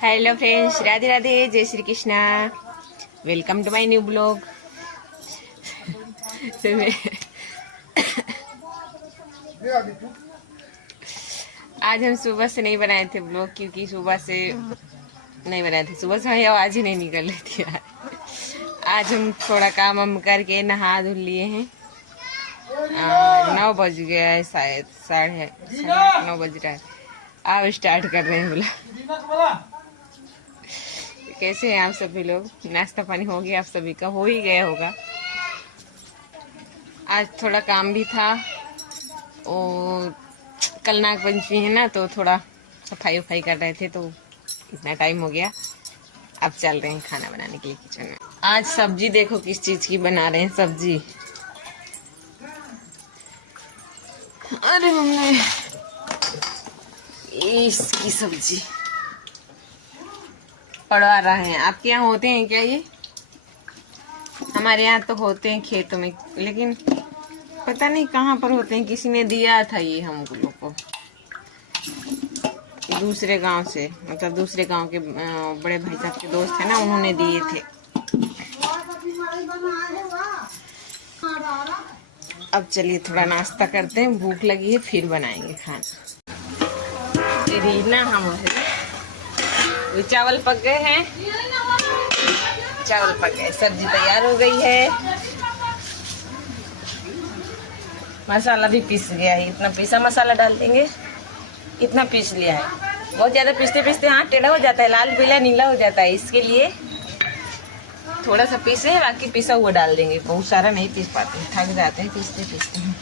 Hello friends, Radhe Radhe, जय Shri Krishna. Welcome to my new blog. आज हम सुबह से नहीं बनाए थे ब्लॉग, क्योंकि सुबह से नहीं बनाए थे। सुबह से आवाज ही नहीं निकल रही थी। आज हम थोड़ा काम हम करके नहा धुल लिए हैं। 9 बज गया है, शायद 9:30 बज रहा है। अब स्टार्ट कर रहे हैं बोला। कैसे हैं आप सभी लोग? नाश्ता पानी हो गया? आप सभी का हो ही गया होगा। आज थोड़ा काम भी था और कल नाग पंचमी है ना, तो थोड़ा सफाई उफाई कर रहे थे, तो इतना टाइम हो गया। अब चल रहे हैं खाना बनाने के लिए किचन में। आज सब्जी देखो किस चीज की बना रहे हैं सब्जी। अरे हमने इसकी सब्जी पड़वा रहे हैं। आपके यहाँ होते हैं क्या ये? हमारे यहाँ तो होते हैं खेतों में, लेकिन पता नहीं कहाँ पर होते हैं। किसी ने दिया था ये हम लोग को, दूसरे गांव से, मतलब दूसरे गांव के बड़े भाई साहब के दोस्त है ना, उन्होंने दिए थे। अब चलिए थोड़ा नाश्ता करते हैं, भूख लगी है, फिर बनाएंगे खाना। रीना हम चावल पक गए हैं, चावल पक गए, सब्जी तैयार हो गई है, मसाला भी पीस गया है। इतना पीसा मसाला डाल देंगे, इतना पीस लिया है। बहुत ज्यादा पीसते पीसते हाथ टेढ़ा हो जाता है, लाल पीला नीला हो जाता है, इसके लिए थोड़ा सा पीसे हैं, बाकी पिसा हुआ डाल देंगे। बहुत सारा नहीं पीस पाते, थक जाते हैं पीसते पीसते हैं।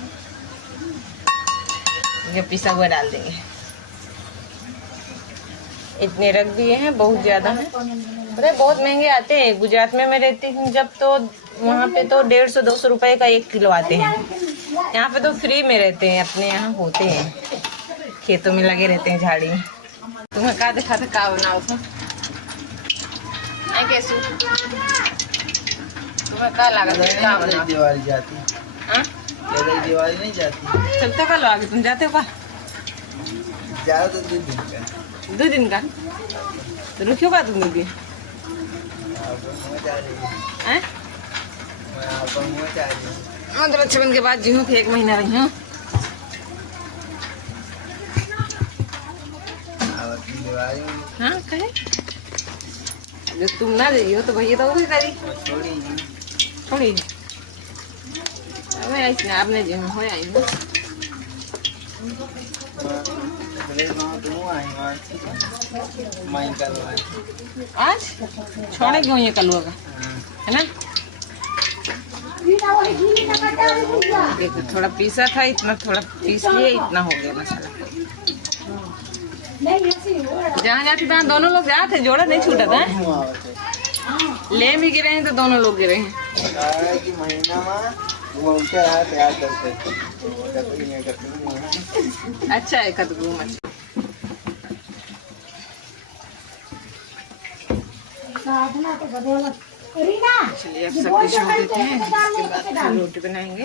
ये पिसा हुआ डाल देंगे। इतने रख दिए हैं, बहुत ज्यादा है। अरे बहुत महंगे आते हैं। गुजरात में मैं रहती हूँ जब, तो वहाँ पे तो 150-200 रुपए का 1 किलो आते हैं। यहाँ पे तो फ्री में रहते हैं, अपने यहाँ होते हैं, खेतों में लगे रहते हैं झाड़ी में। तुम्हें का देखा था का बनाओ था कैसे? तुम्हें का लगा का बनाओ? दिवाली जाती है, दिवाली नहीं जाती। चल तो कल आगे तुम जाते हो का? ज्यादा तो 2 दिन का। 2 दिन का तो रुकियो का तुम 2 दिन? हाँ तो रक्षाबंधन के बाद जी हूँ, फिर 1 महीना रही हूँ। हाँ कहे जो तुम ना रही तो भैया तो भी करी थोड़ी। मैं ऐसे आपने जी हो आई हूँ। आज छोड़े क्यों ये कल होगा, है ना? देखो थोड़ा पीसा था, इतना थोड़ा पीस लिए, इतना हो गया मसाला। जहाँ जाते तहाँ दोनों लोग जाते, जोड़ा नहीं छूटा था। ले भी गिरे हैं तो दोनों लोग गिरे हैं। अच्छा है कदगू मछली। चलिए अब सब कुछ हो देते हैं, इसके बाद रोटी बनाएंगे।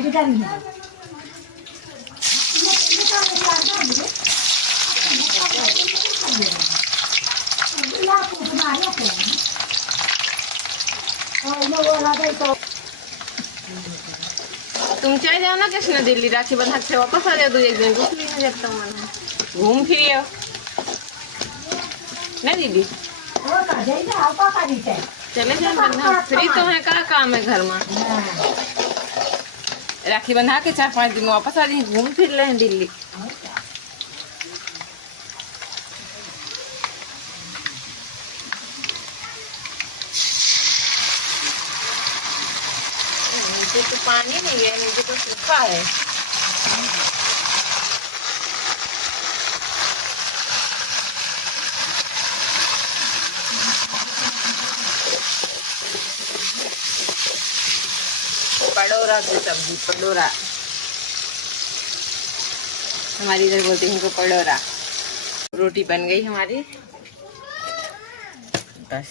तुम चले जाओ ना कृष्ण दिल्ली, राखी बंधा से वापस आ जाओ। 2-1 दिन रुक लेना जब तक मन घूम फिर आओ ना दीदी। चले जाए बंधा, फ्री तो है, का काम है घर में। राखी बंधा के 4-5 दिन वापस आ जाए, घूम फिर ले दिल्ली। नीचे तो पानी नहीं है, नीचे तो सूखा है। पडोरा की सब्जी, पडोरा हमारी इधर बोलते हैं इनको पडोरा। रोटी बन गई हमारी, बस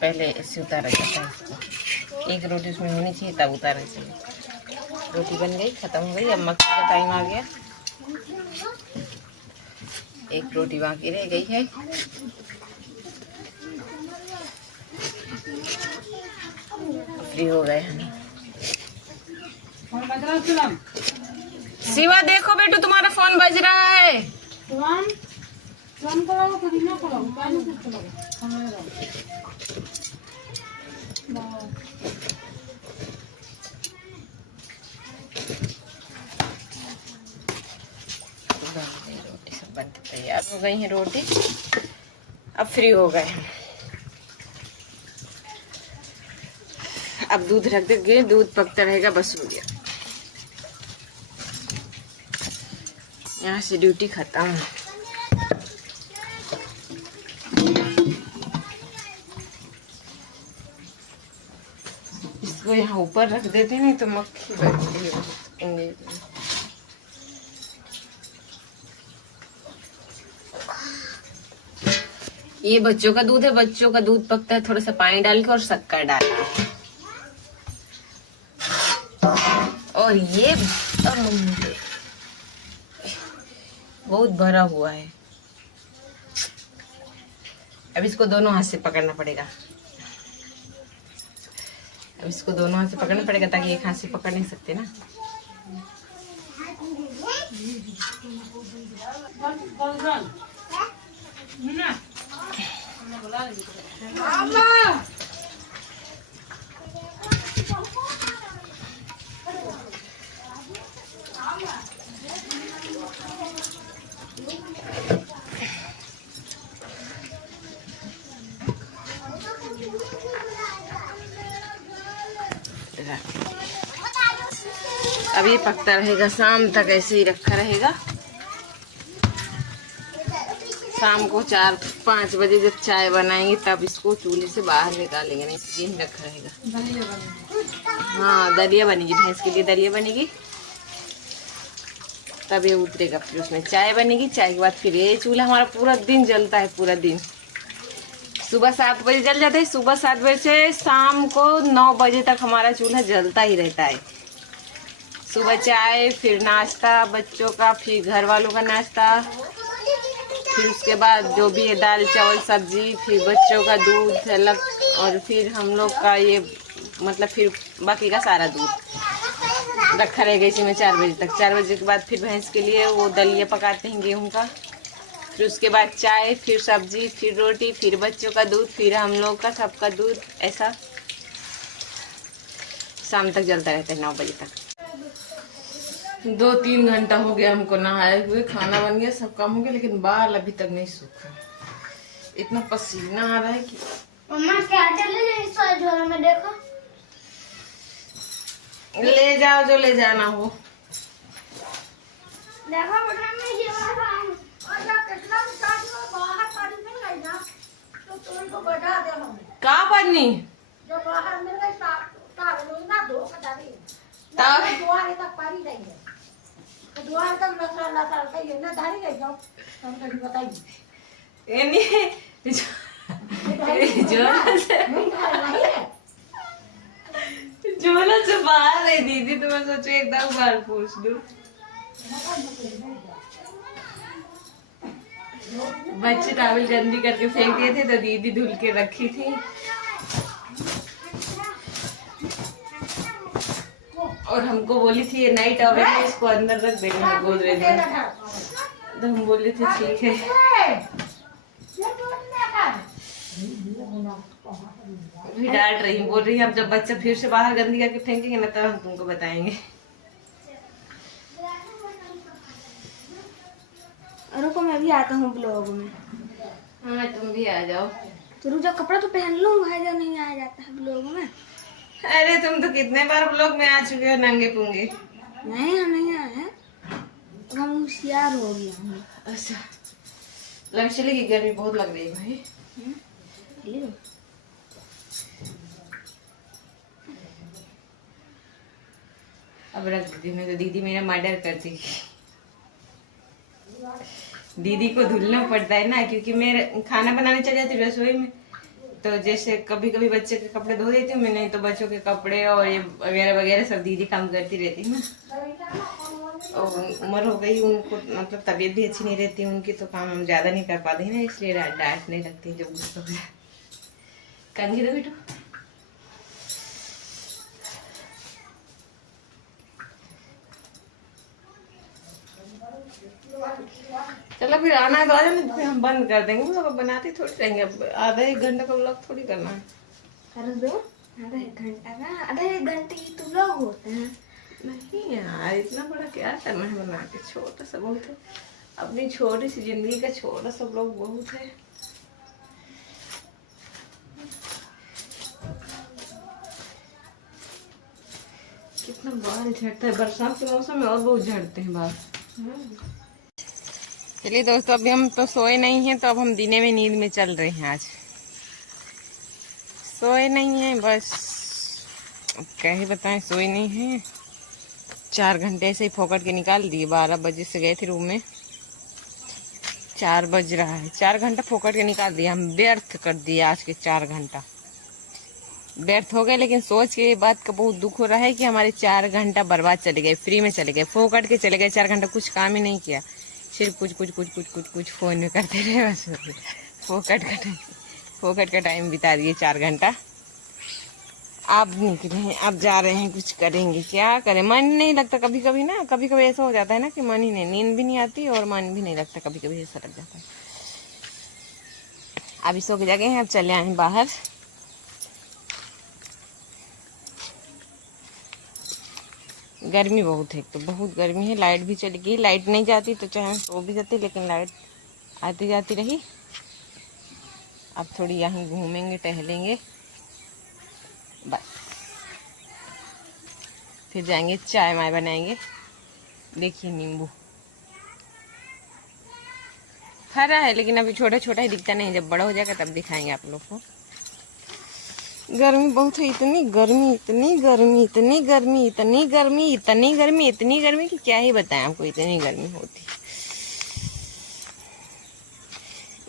पहले ऐसे उतारा जाता है इसको। 1 रोटी उसमें होनी चाहिए तब उतारा चाहिए। रोटी बन गई, खत्म हो गई। अब मक्की का टाइम आ गया। एक रोटी बाकी रह गई है। फ्री हो गए हम। शिवा देखो बेटू तुम्हारा फोन बज रहा है। रोटी सब बनते तैयार हो गई है रोटी। अब फ्री हो गए हम। अब दूध रख देंगे, दूध पकता रहेगा, बस हो गया। यहाँ से ड्यूटी खत्म। इसको यहाँ ऊपर रख देते नहीं तो मक्खी बैठती है। ये बच्चों का दूध है, बच्चों का दूध पकता है थोड़ा सा पानी डाल के और शक्कर डाल के। और ये बहुत भरा हुआ है। अब इसको दोनों हाथ से पकड़ना पड़ेगा। अब इसको दोनों हाथ से पकड़ना पड़ेगा ताकि एक हाथ से पकड़ नहीं सकते ना। अब ये पकता रहेगा, शाम तक ऐसे ही रखा रहेगा। शाम को 4-5 बजे जब चाय बनाएंगे तब इसको चूल्हे से बाहर निकालेंगे, नहीं तो यही रखा रहेगा। हाँ दलिया बनेगी, भैंस के लिए दलिया बनेगी, तब ये उतरेगा। फिर उसमें चाय बनेगी, चाय के बाद फिर ये चूल्हा हमारा पूरा दिन जलता है। पूरा दिन सुबह 7 बजे जल जाता है। सुबह 7 बजे से शाम को 9 बजे तक हमारा चूल्हा जलता ही रहता है। सुबह चाय, फिर नाश्ता बच्चों का, फिर घर वालों का नाश्ता, फिर उसके बाद जो भी है दाल चावल सब्जी, फिर बच्चों का दूध अलग, और फिर हम लोग का ये मतलब फिर बाकी का सारा दूध रखा रहेगा इसी में 4 बजे तक। 4 बजे के बाद फिर भैंस के लिए वो दलिया पकाते हैं गेहूं का, फिर उसके बाद चाय, फिर सब्जी, फिर रोटी, फिर बच्चों का दूध, फिर हम लोग का सबका दूध। ऐसा शाम तक जलता रहता है 9 बजे तक। 2-3 घंटा हो गया हमको नहाए हुए, खाना बन गया, सब काम हो गया, लेकिन बाल अभी तक नहीं सूखा। इतना पसीना आ रहा है कि मम्मा क्या चल रही है इस झोला में देखो। ले जाओ जो ले जाना हो। देखो बेटा मैं ये वाला और जब कितना उतारो बाहर पानी मिल गई ना तो तुमको बढ़ा दे हम। का पानी जो बाहर मिल गई तार लो ना दो कदारी तब द्वार तक पानी नहीं है तो द्वार तक नखरा लाता है ना धारी गई जाओ हम कहीं बताइए ये नहीं झोला से बाहर है दीदी, तो मैं सोचू एकदम बार पूछ लूं। बच्चे टॉवल गंदी करके फेंक दिए थे तो दीदी धुल के रखी थी, और हमको बोली थी ये नई टॉवल है, इसको अंदर रख देना गोदरेज में। तो हम बोले थे ठीक है। भी डांट रही हूँ, बोल रही है अब जब बच्चा फिर से बाहर गंदी करके फेंकेंगे ना तब हम तुमको बताएंगे। रुको मैं भी आता हूँ ब्लॉग में। हाँ तुम भी आ जाओ। तो रुक जाओ, कपड़ा तो पहन लो, भाई नहीं आया जाता है ब्लॉग में। अरे तुम तो कितने बार ब्लॉग में आ चुके हो नंगे पुंगे। नहीं हम नहीं आए हैं, तो हम होशियार हो गए हैं। अच्छा लग चलेगी, गर्मी बहुत लग रही है भाई। अब रख दीदी, मैं तो दीदी मेरा मर्डर कर देगी। दीदी को धुलना पड़ता है ना, क्योंकि मैं खाना बनाने चल जाती हूँ रसोई में, तो जैसे कभी कभी बच्चे के कपड़े धो देती हूँ मैं, नहीं तो बच्चों के कपड़े और ये वगैरह वगैरह सब दीदी काम करती रहती है ना। और उम्र हो गई उनको, मतलब तबीयत भी अच्छी नहीं रहती उनकी, तो काम हम ज़्यादा नहीं कर पाते हैं ना, इसलिए डाइट नहीं रखती जब गुस्सा हो गया। कंघी दो बेटो। चलो फिर आना है तो आ जाना, फिर हम बंद कर देंगे। वो बनाते थोड़ी रहेंगे, अब आधा एक घंटा का व्लॉग थोड़ी करना है। आधा एक घंटा का, आधा एक घंटे की तो व्लॉग होते हैं। नहीं यार, इतना बड़ा क्या करना है बना के, छोटा सा बहुत है। अपनी छोटी सी जिंदगी का छोटा सा व्लॉग बहुत है। कितना बाल झड़ता है, बरसात के मौसम में और बहुत झड़ते हैं बाल। चलिए दोस्तों, अभी हम तो सोए नहीं हैं, तो अब हम दिने में नींद में चल रहे हैं। आज सोए नहीं हैं, बस अब क्या ही बताएं, सोए नहीं हैं। 4 घंटे से ही फोकट के निकाल दिए। 12 बजे से गए थे रूम में, 4 बज रहा है। 4 घंटा फोकट के निकाल दिया, हम व्यर्थ कर दिए आज के 4 घंटा व्यर्थ हो गए। लेकिन सोच के ये बात का बहुत दुख हो रहा है कि हमारे 4 घंटा बर्बाद चले गए, फ्री में चले गए, फोकट के चले गए। 4 घंटा कुछ काम ही नहीं किया, सिर्फ कुछ फोन में करते रहे बस। फोकट का टाइम बिता दिए 4 घंटा। अब निकले हैं, अब जा रहे हैं, कुछ करेंगे। क्या करें, मन नहीं लगता कभी कभी ना, कभी कभी ऐसा हो जाता है ना कि मन ही नहीं, नींद भी नहीं आती और मन भी नहीं लगता, कभी कभी ऐसा लग जाता है। अभी सो के जगह हैं, अब चले आए बाहर। गर्मी बहुत है, तो बहुत गर्मी है। लाइट भी चली गई, लाइट नहीं जाती तो चाहे हम सो भी जाते, लेकिन लाइट आती जाती रही। अब थोड़ी यहीं घूमेंगे, टहलेंगे, बस फिर जाएंगे चाय माय बनाएंगे। देखिए नींबू हरा है, लेकिन अभी छोटा छोटा ही दिखता नहीं, जब बड़ा हो जाएगा तब दिखाएंगे आप लोग को। गर्मी बहुत है, इतनी गर्मी, इतनी गर्मी, इतनी गर्मी, इतनी गर्मी, इतनी गर्मी, इतनी गर्मी कि क्या ही बताएं आपको, इतनी गर्मी होती।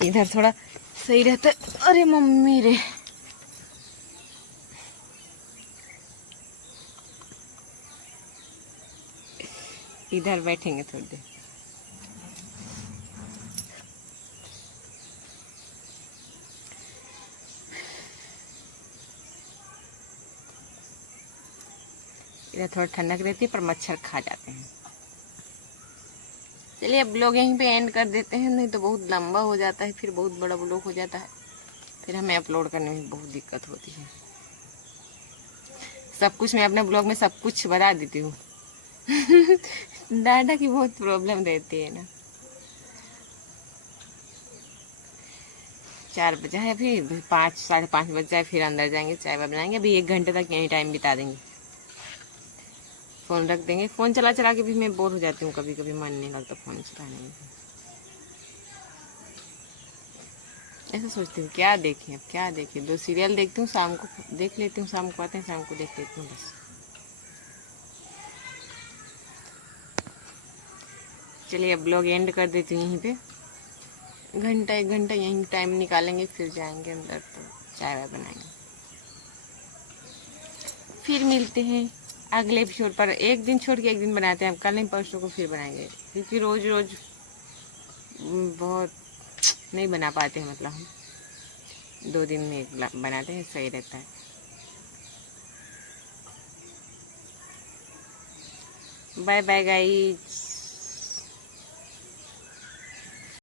इधर थोड़ा सही रहता। अरे मम्मी रे, इधर बैठेंगे थोड़ी देर। इधर थोड़ा ठंडक रहती है, पर मच्छर खा जाते हैं। चलिए अब लोग यहीं पे एंड कर देते हैं, नहीं तो बहुत लंबा हो जाता है, फिर बहुत बड़ा ब्लॉग हो जाता है, फिर हमें अपलोड करने में बहुत दिक्कत होती है। सब कुछ मैं अपने ब्लॉग में सब कुछ बता देती हूँ। डाटा की बहुत प्रॉब्लम रहती है ना। 4 बजा है, अभी 5 साढ़े 5 बज जाए, फिर अंदर जाएंगे, चाय बनाएंगे। अभी 1 घंटे तक यहीं टाइम बिता देंगे, फोन रख देंगे। फोन चला चला के भी मैं बोर हो जाती हूँ, कभी कभी मन नहीं लगता फोन चलाने में। ऐसा सोचती हूँ क्या देखें, अब क्या देखें। 2 सीरियल देखती हूँ, शाम को देख लेती हूँ, शाम को आते हैं, शाम को देख लेती हूँ बस। चलिए अब ब्लॉग एंड कर देती हूँ यहीं पे। 1 घंटा यहीं टाइम निकालेंगे, फिर जाएंगे अंदर, तो चाय वाय बनाएंगे। फिर मिलते हैं अगले एपिसोड पर। एक दिन छोड़ के एक दिन बनाते हैं, कल नहीं परसों को फिर बनाएंगे, क्योंकि रोज रोज बहुत नहीं बना पाते हैं, मतलब हम 2 दिन में एक बनाते हैं, सही रहता है। Bye bye guys.